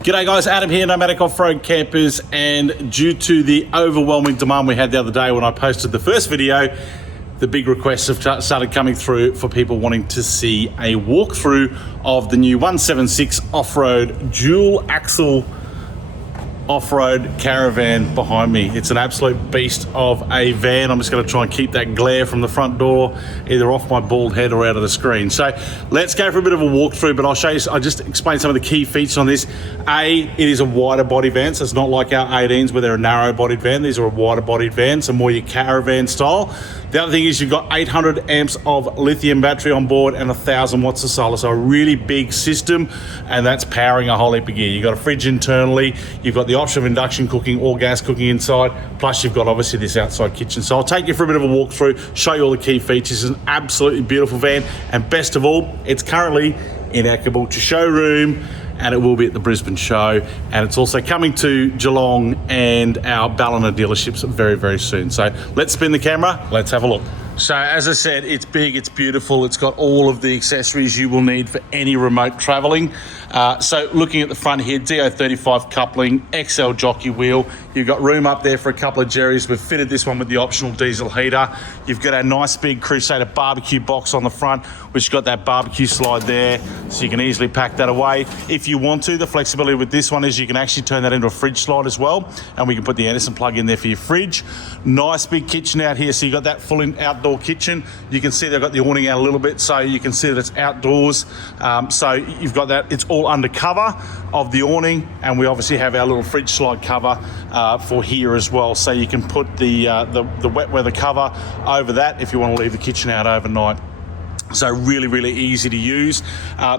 G'day guys, Adam here, Nomadic Off-Road Campers, and due to the overwhelming demand we had the other day when I posted the first video, the big requests have started coming through for people wanting to see a walkthrough of the new 176 Off-Road dual axle off-road caravan behind me. It's an absolute beast of a van. I'm just going to try and keep that glare from the front door either off my bald head or out of the screen. So let's go for a bit of a walkthrough, but I'll show you, I'll just explain some of the key features on this. It is a wider body van, so it's not like our 18s where they're a narrow bodied van. These are a wider bodied van, so more your caravan style. The other thing is you've got 800 amps of lithium battery on board and 1,000 watts of solar, so a really big system, and that's powering a whole heap of gear. You've got a fridge internally, you've got the option of induction cooking or gas cooking inside, plus you've got obviously this outside kitchen. So I'll take you for a bit of a walkthrough, show you all the key features. It's an absolutely beautiful van, and best of all, it's currently in our Caboolture showroom, and it will be at the Brisbane show, and it's also coming to Geelong and our Ballina dealerships very, very soon. So let's spin the camera, let's have a look. So as I said, it's big, it's beautiful, it's got all of the accessories you will need for any remote traveling. So looking at the front here, DO35 coupling, XL jockey wheel. You've got room up there for a couple of jerrys. We've fitted this one with the optional diesel heater. You've got a nice big Crusader barbecue box on the front, which has got that barbecue slide there, so you can easily pack that away. If you want to, the flexibility with this one is you can actually turn that into a fridge slide as well, and we can put the Anderson plug in there for your fridge. Nice big kitchen out here, so you've got that full outdoor kitchen. You can see they've got the awning out a little bit, so you can see that it's outdoors. So you've got that, it's all under cover of the awning, and we obviously have our little fridge slide cover for here as well, so you can put the wet weather cover over that if you want to leave the kitchen out overnight. So really, really easy to use.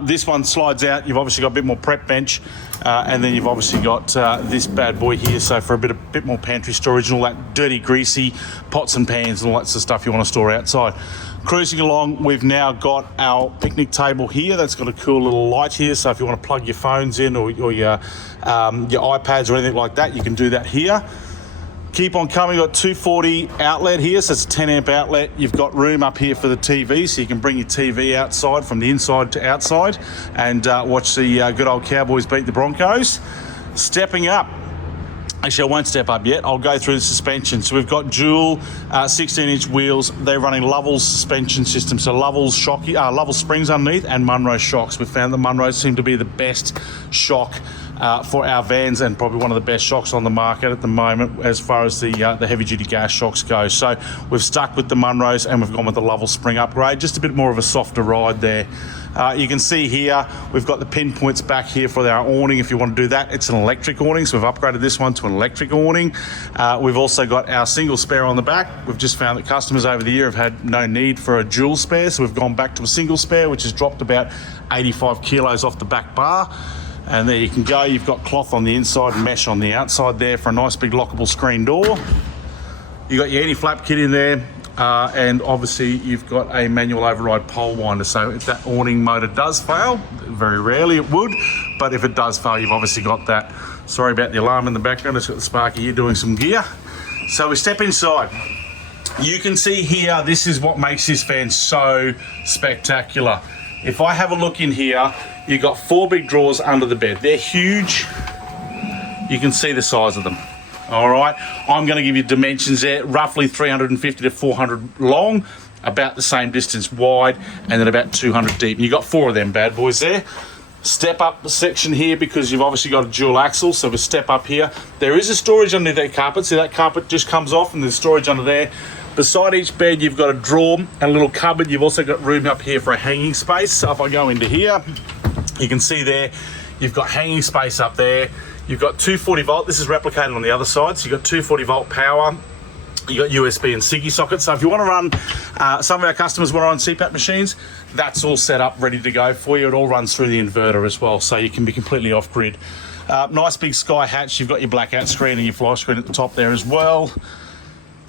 This one slides out. You've obviously got a bit more prep bench, and then you've obviously got this bad boy here, so for a bit more pantry storage and all that dirty, greasy pots and pans and all that sort of stuff you want to store outside. Cruising along, we've now got our picnic table here. That's got a cool little light here, so if you want to plug your phones in or your iPads or anything like that, you can do that here. Keep on coming, you've got 240 outlet here, so it's a 10 amp outlet. You've got room up here for the TV, so you can bring your TV outside from the inside to outside and watch the good old Cowboys beat the Broncos. Stepping up, actually I won't step up yet, I'll go through the suspension. So we've got dual 16-inch wheels. They're running Lovell's suspension system, so Lovell's springs underneath and Munro shocks. We've found that Munros seem to be the best shock for our vans, and probably one of the best shocks on the market at the moment as far as the heavy duty gas shocks go. So we've stuck with the Munros and we've gone with the Lovell spring upgrade, just a bit more of a softer ride there. You can see here we've got the pinpoints back here for our awning if you want to do that. It's an electric awning, so we've upgraded this one to an electric awning. We've also got our single spare on the back. We've just found that customers over the year have had no need for a dual spare, so we've gone back to a single spare, which has dropped about 85 kilos off the back bar. And there you can go. You've got cloth on the inside and mesh on the outside there for a nice big lockable screen door. You've got your anti-flap kit in there, and obviously you've got a manual override pole winder, so if that awning motor does fail, very rarely it would, but if it does fail, you've obviously got that. Sorry about the alarm in the background, it's got the Sparky here doing some gear. So we step inside. You can see here, this is what makes this van so spectacular. If I have a look in here, you've got 4 big drawers under the bed. They're huge. You can see the size of them. All right, I'm going to give you dimensions there, roughly 350 to 400 long, about the same distance wide, and then about 200 deep. And you've got 4 of them bad boys there. Step up the section here because you've obviously got a dual axle, so we step up here. There is a storage under that carpet, see that carpet just comes off and there's storage under there. Beside each bed, you've got a drawer and a little cupboard. You've also got room up here for a hanging space. So if I go into here, you can see there, you've got hanging space up there. You've got 240 volt. This is replicated on the other side. So you've got 240 volt power. You've got USB and SIGGI sockets. So if you want to run, some of our customers want to run CPAP machines, that's all set up, ready to go for you. It all runs through the inverter as well, so you can be completely off grid. Nice big sky hatch. You've got your blackout screen and your fly screen at the top there as well.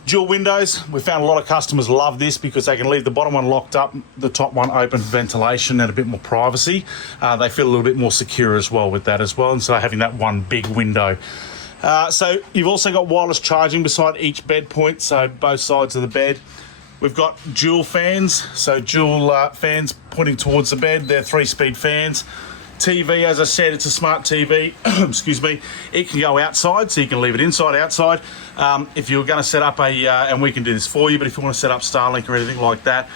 Dual windows. We found a lot of customers love this because they can leave the bottom one locked up, the top one open for ventilation and a bit more privacy. They feel a little bit more secure as well with that as well, and so having that one big window. So you've also got wireless charging beside each bed point, so both sides of the bed. We've got dual fans, so dual fans pointing towards the bed. They're 3-speed fans. TV, as I said, it's a smart TV. Excuse me. It can go outside, so you can leave it inside, outside. If you're going to set up and we can do this for you, but if you want to set up Starlink or anything like that,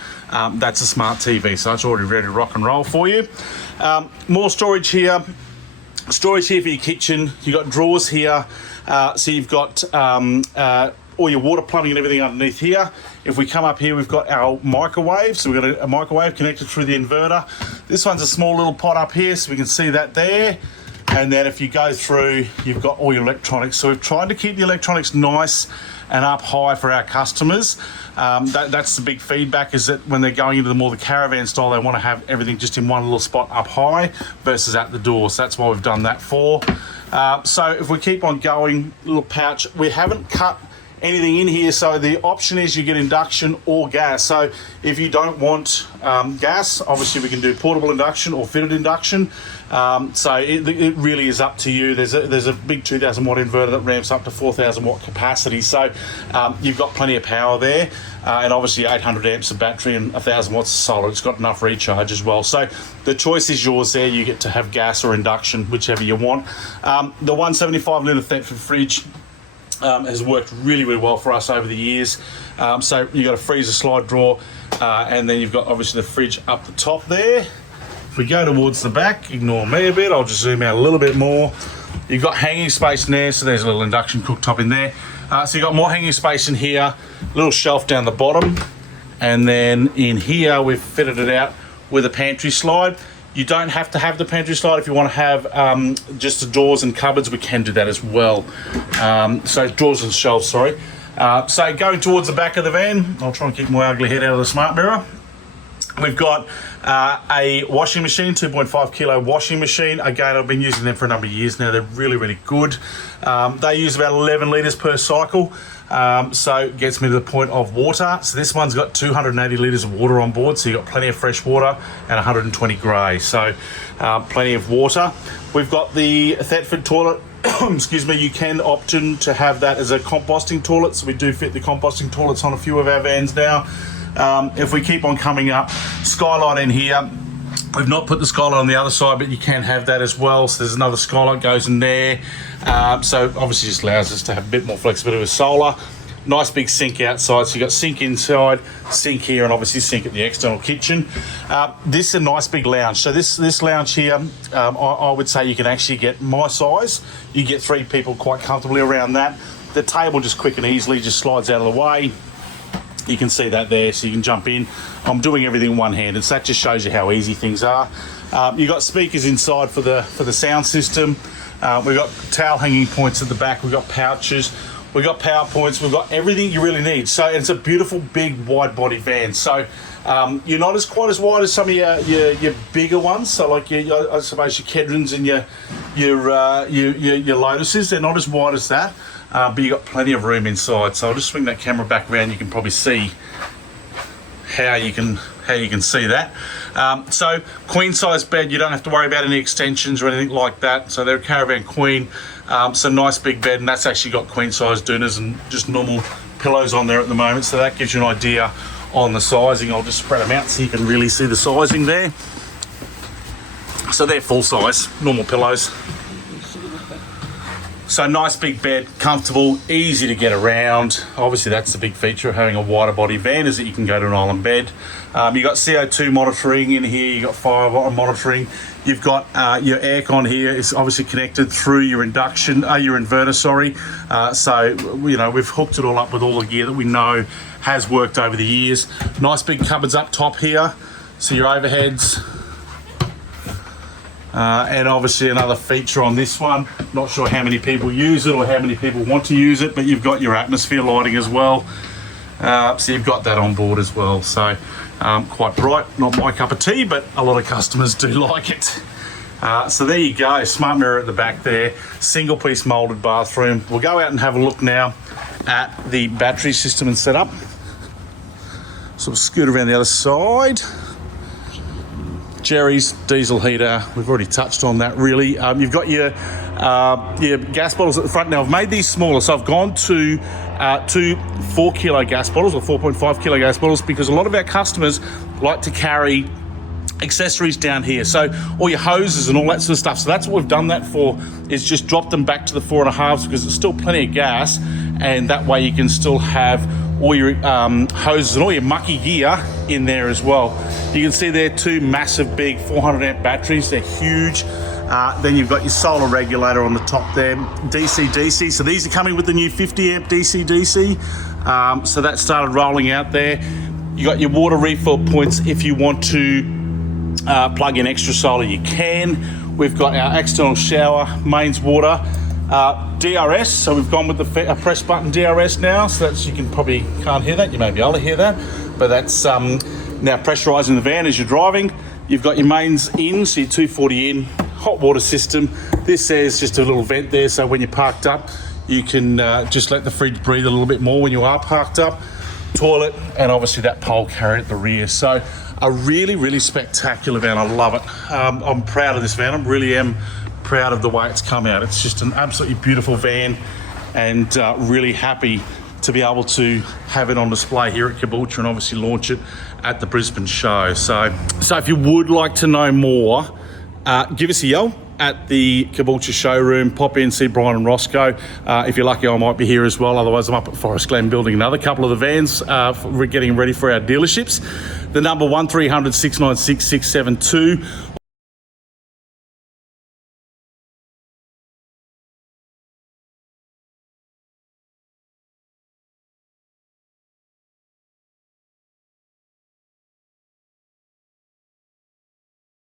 that's a smart TV, so it's already ready to rock and roll for you. More storage here. Storage here for your kitchen. You've got drawers here. So you've got all your water plumbing and everything underneath here. If we come up here, we've got our microwave. So we've got a microwave connected through the inverter. This one's a small little pot up here, so we can see that there. And then if you go through, you've got all your electronics. So we've tried to keep the electronics nice and up high for our customers. That's the big feedback, is that when they're going into the more the caravan style, they want to have everything just in one little spot up high versus at the door. So that's why we've done that for. So if we keep on going, little pouch, we haven't cut anything in here, so the option is you get induction or gas. So if you don't want gas, obviously we can do portable induction or fitted induction. So it really is up to you. There's a big 2,000 watt inverter that ramps up to 4,000 watt capacity, so you've got plenty of power there, and obviously 800 amps of battery and 1,000 watts of solar. It's got enough recharge as well, so the choice is yours there. You get to have gas or induction, whichever you want. The 175 litre Thetford fridge has worked really, really well for us over the years. So you've got a freezer slide drawer, and then you've got obviously the fridge up the top there. If we go towards the back, ignore me a bit, I'll just zoom out a little bit more. You've got hanging space in there, so there's a little induction cooktop in there. So you've got more hanging space in here, little shelf down the bottom, and then in here we've fitted it out with a pantry slide. You don't have to have the pantry slide. If you want to have just the drawers and cupboards, we can do that as well. So drawers and shelves, sorry. So going towards the back of the van, I'll try and keep my ugly head out of the smart mirror. We've got a washing machine, 2.5 kilo washing machine. Again, I've been using them for a number of years now. They're really, really good. They use about 11 litres per cycle. So it gets me to the point of water. So this one's got 280 litres of water on board, so you've got plenty of fresh water and 120 grey, so plenty of water. We've got the Thetford toilet. Excuse me, you can opt in to have that as a composting toilet, so we do fit the composting toilets on a few of our vans now. If we keep on coming up, skylight in here. We've not put the skylight on the other side, but you can have that as well. So there's another skylight goes in there. So obviously just allows us to have a bit more flexibility with solar. Nice big sink outside. So you've got sink inside, sink here, and obviously sink at the external kitchen. This is a nice big lounge. So this lounge here, I would say you can actually get my size. You get 3 people quite comfortably around that. The table just quick and easily just slides out of the way. You can see that there, so you can jump in. I'm doing everything one-handed, so that just shows you how easy things are. You've got speakers inside for the sound system. We've got towel hanging points at the back. We've got pouches. We've got power points. We've got everything you really need. So it's a beautiful, big, wide-body van. So you're not quite as wide as some of your bigger ones. So like I suppose your Kedrons and your Lotuses, they're not as wide as that. But you've got plenty of room inside. So I'll just swing that camera back around. You can probably see how you can see that. So queen size bed, you don't have to worry about any extensions or anything like that. So they're a caravan queen. So nice big bed, and that's actually got queen size doonas and just normal pillows on there at the moment. So that gives you an idea on the sizing. I'll just spread them out so you can really see the sizing there. So they're full size, normal pillows. So nice big bed, comfortable, easy to get around. Obviously that's the big feature of having a wider body van, is that you can go to an island bed. You've got CO2 monitoring in here, you've got fire monitoring. You've got your aircon here is obviously connected through your your inverter, sorry. So, you know, we've hooked it all up with all the gear that we know has worked over the years. Nice big cupboards up top here. So your overheads. And obviously another feature on this one, not sure how many people use it or how many people want to use it, but you've got your atmosphere lighting as well. So you've got that on board as well. So quite bright, not my cup of tea, but a lot of customers do like it. So there you go, smart mirror at the back there, single piece molded bathroom. We'll go out and have a look now at the battery system and setup. Sort of scoot around the other side. Jerry's diesel heater, we've already touched on that really. You've got your gas bottles at the front. Now I've made these smaller, so I've gone to 4 kilo gas bottles or 4.5 kilo gas bottles, because a lot of our customers like to carry accessories down here, so all your hoses and all that sort of stuff. So that's what we've done that for, is just drop them back to the 4.5s, because it's still plenty of gas, and that way you can still have all your hoses and all your mucky gear in there as well. You can see there 2 massive big 400 amp batteries. They're huge. Then you've got your solar regulator on the top there, DC-DC. So these are coming with the new 50 amp DC-DC. So that started rolling out there. You got your water refill points. If you want to plug in extra solar, you can. We've got our external shower, mains water, DRS. So we've gone with the press button DRS now. So that's, you can probably can't hear that. You may be able to hear that, but that's now pressurizing the van as you're driving. You've got your mains in, so your 240 in, hot water system. This says just a little vent there, so when you're parked up, you can just let the fridge breathe a little bit more when you are parked up. Toilet, and obviously that pole carrier at the rear. So a really spectacular van. I love it. I'm proud of this van. I really am proud of the way it's come out. It's just an absolutely beautiful van, and really happy to be able to have it on display here at Caboolture and obviously launch it at the Brisbane show. So if you would like to know more, give us a yell at the Caboolture showroom. Pop in, see Brian and Roscoe. If you're lucky, I might be here as well. Otherwise, I'm up at Forest Glen building another couple of the vans. We're getting ready for our dealerships. The number 1300 696 672.